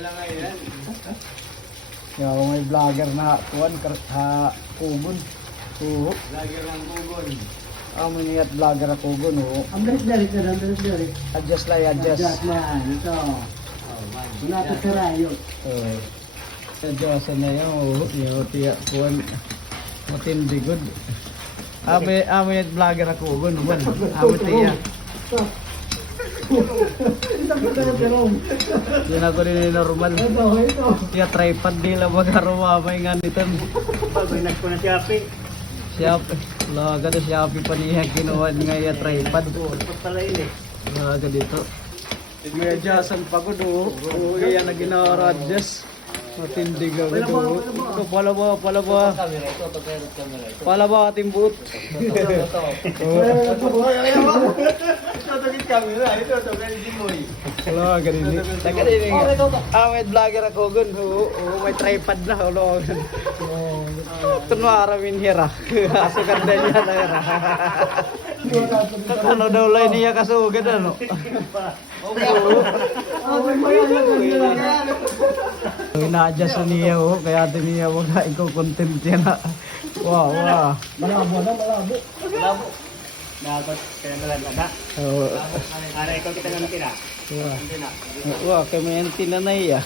lang ngayon. Yaw may vlogger na kuan kugon. Oo. Lagi lang kugon. Amo niya vlogger na kugon oo. Ang dalit na lang, dalit. Adjust lang adjust. Adjust man, ito. Oh, man. Wala pa sa rayo. Oo. Adjust na yun. Yaw tiya kuan. Matindi good. Amo niya vlogger na kugon. Amo tiya. Yun ako rin normal. Ito. Tiya tripod nila mag-arumamay nga nito. Pag-inag ko na siya, Pi. Shopee. Laga na Shopee pa niya kinuha nga yung tripod. Ito pala yun eh. Laga dito. May adjustan pa ko do. Oo, yan na gina-adjust. Matindi ka ko do. Ito, palaba. Camera ito, pagkayot camera ito. Palaba ating buot. Ito. Ito, kaya Jimoy. Wala, ganun. Taka din nga. May vlogger ako gun. Oo, may tripod na. Wala. Ito na aramin hira. Asukan din niya na hira. Ano daw lang niya kasugan ano? Ina-adjust niya oh, kaya din niya wag na i-content yan na. Wow. Malabo na, malabo. Labo. Dapat kaya nalang na. Oo. Ano, ikaw kita naman tina. Wah, kami antina na iya.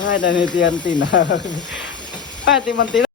Ay, dan itu antina. Ay, timantina.